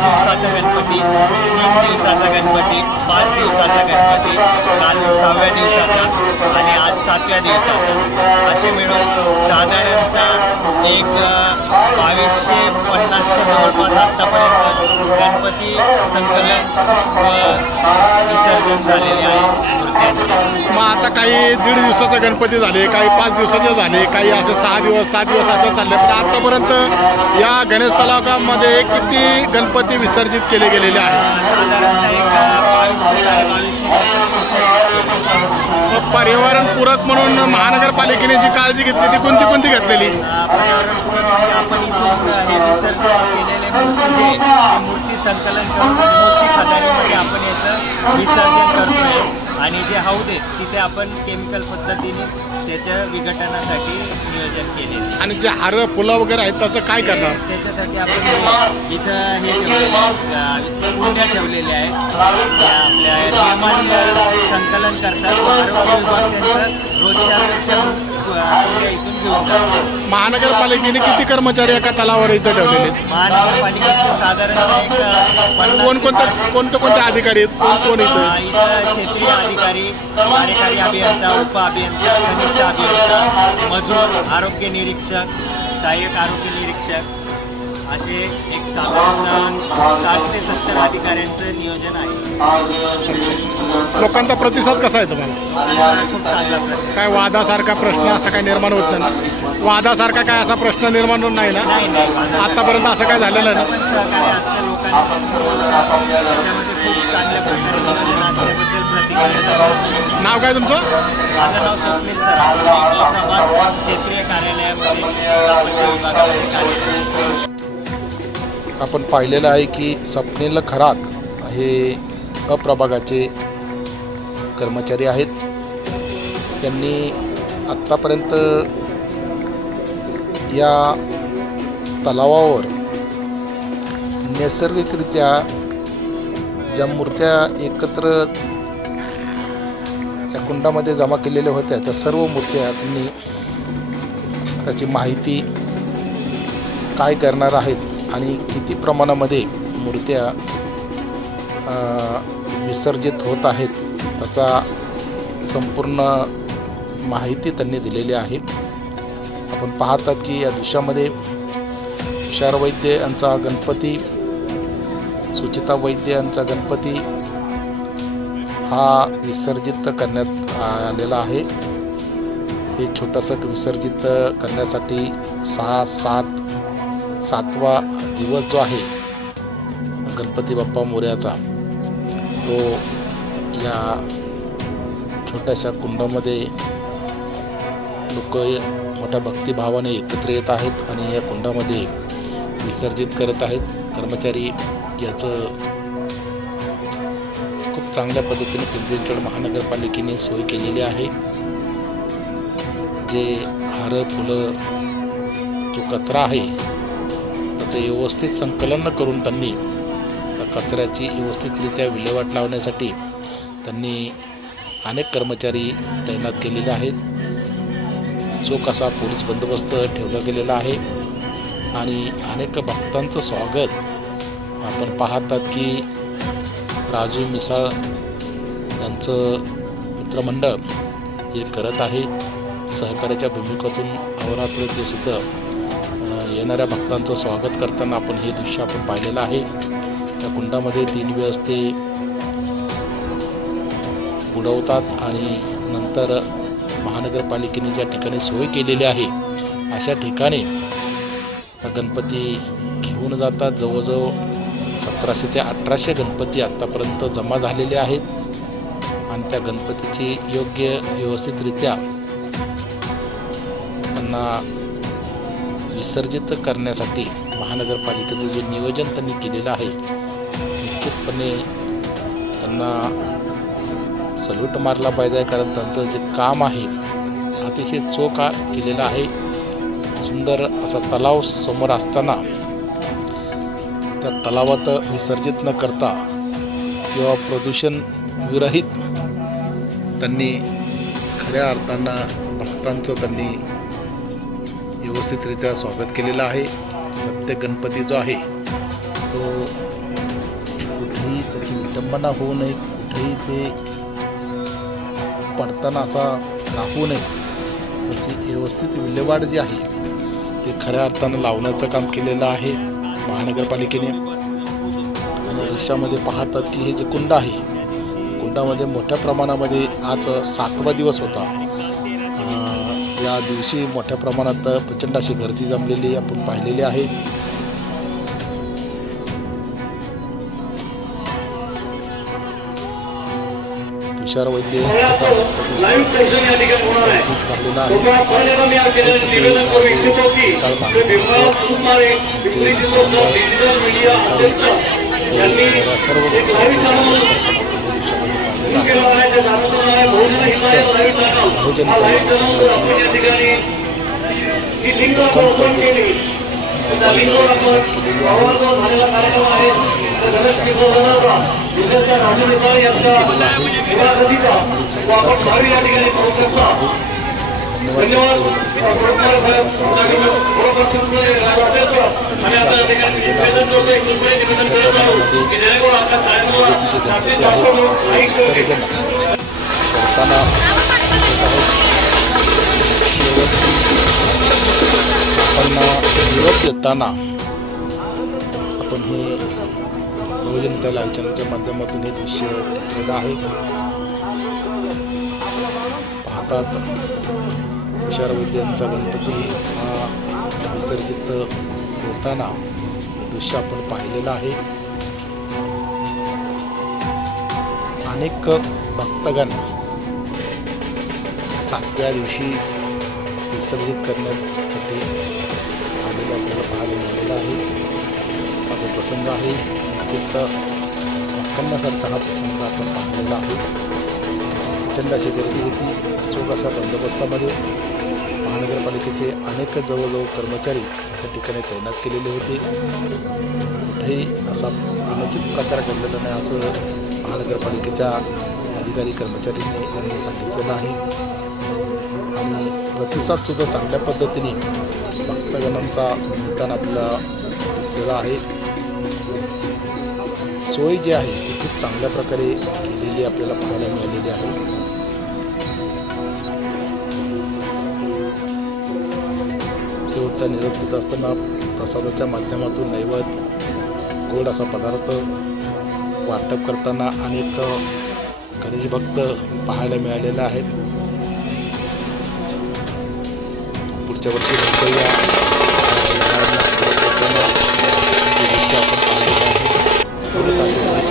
दिवसाचा गणपती तीन दिवसाचा गणपती पाच दिवसाचा गणपती काल सहाव्या दिवसाचा आणि आज सातव्या दिवसाचा. असे मिळून साधारणतः एक बावीसशे पन्नासच्या जवळपास आत्तापर्यंत गणपती संकलन व विसर्जन झालेले आहे. मूर्त्यांचे मग आता काही दीड दिवसाचा गणपती झाले काही पाच दिवसाचे झाले काही असे सहा दिवस सात दिवस असं चालले. पण आतापर्यंत या गणेश तलावामध्ये किती गणपती विसर्जित केले गेलेले आहेत? पर्यावरणपूरक म्हणून महानगरपालिकेने जी काळजी घेतली ती कोणती कोणती घेतलेली? आपण इथून केलेले मूर्ती संकलन करून आपण याचं विसर्जन आणि जे हौद आहेत तिथे आपण केमिकल पद्धतीने त्याच्या विघटनासाठी नियोजन आहे. आणि जे हार फुलं वगैरे आहेत त्याचं काय करणार? त्याच्यासाठी आपण इथं हे ठेवलेले कुंड्या ठेवलेल्या आहेत. त्या आपल्या नियमांना संकलन करतात. आरोग्य विभाग त्यांचं रोजच्या महानगरपालिकेने किती कर्मचारी एका तलावावर इथं ठेवलेले आहेत? महानगरपालिकेचे साधारणतः एक पन्नास कोणकोणते कोणते कोणते अधिकारी आहेत? कोण कोण इथं क्षेत्रीय अधिकारी कार्यकारी अभियंता उप अभियंता कनिष्ठ अभियंता मजूर आरोग्य निरीक्षक सहाय्यक आरोग्य निरीक्षक असे एक साधारणतः साठ ते सत्तर अधिकाऱ्यांचं नियोजन आहे. लोकांचा प्रतिसाद कसा आहे तुम्हाला? काय वादासारखा प्रश्न असा काय निर्माण होत नाही. वादासारखा काय असा प्रश्न निर्माण होत नाही ना? आतापर्यंत असं काय झालेलं ना खूप चांगल्या प्रकारे नाव काय तुमचं? माझं नाव स्वप्नील सर क्षेत्रीय कार्यालयामध्ये आपण पाहिलेलं आहे की स्वप्नील खरात हे अप्रभागाचे कर्मचारी आहेत. त्यांनी आत्तापर्यंत या तलावावर नैसर्गिकरित्या ज्या मूर्त्या एकत्र कुंडामध्ये जमा केलेल्या होत्या. त्या सर्व मूर्त्या त्यांनी त्याची माहिती काय करणार आहेत आणि किती प्रमाणामध्ये मूर्त्या विसर्जित होत आहेत त्याचा संपूर्ण माहिती त्यांनी दिलेली आहे. आपण पाहतात की या दृश्यामध्ये तुषार वैद्य यांचा गणपती सुचिता वैद्य यांचा गणपती हा विसर्जित करण्यात आलेला आहे. हे छोटंसं विसर्जित करण्यासाठी सहा सात सातवा दिवस जो आहे गणपती बाप्पा मोर्याचा तो या छोट्याशा कुंडामध्ये लोक मोठ्या भक्तिभावाने एकत्र येत आहेत आणि या कुंडामध्ये विसर्जित करत आहेत. कर्मचारी याचं चांगल्या पद्धतीने पिंपरी महानगरपालिकेने सोय केलेली आहे. जे हारं फुलं जो कचरा आहे त्याचं व्यवस्थित संकलन करून त्यांनी त्या कचऱ्याची व्यवस्थितरित्या विल्हेवाट लावण्यासाठी त्यांनी अनेक कर्मचारी तैनात केलेले आहेत. जो कसा पोलीस बंदोबस्त ठेवला गेलेला आहे आणि अनेक भक्तांचं स्वागत आपण पाहतात की राजू मिसाळ यांचं मित्रमंडळ हे करत आहे. सहकार्याच्या भूमिकेतून अवरात्र ते सुद्धा येणाऱ्या भक्तांचं स्वागत करताना आपण हे दृश्य आपण पाहिलेलं आहे. त्या कुंडामध्ये तीन वेळेस ते बुडवतात आणि नंतर महानगरपालिकेने ज्या ठिकाणी सोय केलेली आहे अशा ठिकाणी गणपती घेऊन जातात. जवळजवळ सतराशे ते अठराशे गणपती आत्तापर्यंत जमा झालेले आहेत. आणि त्या गणपतीची योग्य व्यवस्थितरित्या त्यांना विसर्जित करण्यासाठी महानगरपालिकेचं जे नियोजन त्यांनी केलेलं आहे निश्चितपणे त्यांना सल्यूट मारला पाहिजे कारण त्यांचं जे काम आहे अतिशय चोख केलेलं आहे. सुंदर असा तलाव समोर असताना त्या तलावात विसर्जित न करता किंवा प्रदूषण विरहित त्यांनी खऱ्या अर्थानं भक्तांचं त्यांनी व्यवस्थितरित्या स्वागत केलेलं आहे. प्रत्येक गणपती जो आहे तो कुठेही त्याची विटंबना होऊ नये कुठेही ते पडताना असा राहू नये. त्याची व्यवस्थित विल्हेवाट जी आहे ते खऱ्या अर्थानं लावण्याचं काम केलेलं आहे. महानगरपालिकेने आणि दृश्यामध्ये पाहतात की हे जे कुंड आहे कुंडामध्ये मोठ्या प्रमाणामध्ये आज सातवा दिवस होता. या दिवशी मोठ्या प्रमाणात प्रचंड अशी गर्दी जमलेली आपण पाहिलेली आहे. तुषार वैद्य निवेदन करू इच्छितो की डिजिटल मीडिया यांनी या ठिकाणी ही लिंक ओपन केली. त्या लिंकवर आपण झालेला कार्यक्रम आहे. गणेश विसर्जनाचा विसर्जन राजू तो आपण भावी या ठिकाणी पाहू शकता. धन्यवाद प्रभुकुमार करताना आपण हे नियोजन त्या लाईव्ह माध्यमातून हे दृश्य केलं आहे. पाहतात तुषार वैद्यांचा गणपती हा विसर्जित होताना दृश्य आपण पाहिलेलं आहे. अनेक भक्तगण सातव्या दिवशी विसर्जित करण्यासाठी आलेलं आपल्याला पाहायला मिळालेला आहे. हा जो प्रसंग आहे नक्कीच वाखाणण्यासारखा हा प्रसंग आपण पाहिलेला आहे. प्रचंड अशी गर्दी होती चोख असा बंदोबस्तामध्ये. महानगरपालिकेचे अनेक जवळजवळ कर्मचारी त्या ठिकाणी तैनात केलेले होते. कुठेही असा अनुचित प्रकार घडलेला नाही असं महानगरपालिकेच्या अधिकारी कर्मचाऱ्यांनी यांनी सांगितलेलं आहे. आणि प्रतिसादसुद्धा चांगल्या पद्धतीने भक्तजनांचा निदान आपल्याला दिसलेला आहे. सोय जी आहे ती खूप चांगल्या प्रकारे केलेली आपल्याला पाहायला मिळालेली आहे. शेवटचा निरोप देत असताना प्रसादाच्या माध्यमातून नैवेद्य गोड असा पदार्थ वाटप करताना अनेक गणेश भक्त पाहायला मिळालेले आहेत. पुढच्या वर्षी या आपण पाहिलेलं आहे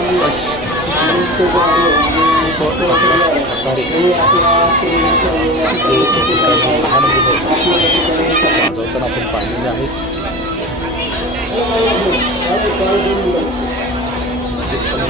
पुढे तासाची आकाश खूप चांगल्या प्रकारे ते त्या ठिकाणी लहान मुलं वाजवताना आपण पाहिलेले आहेत निश्चितपणे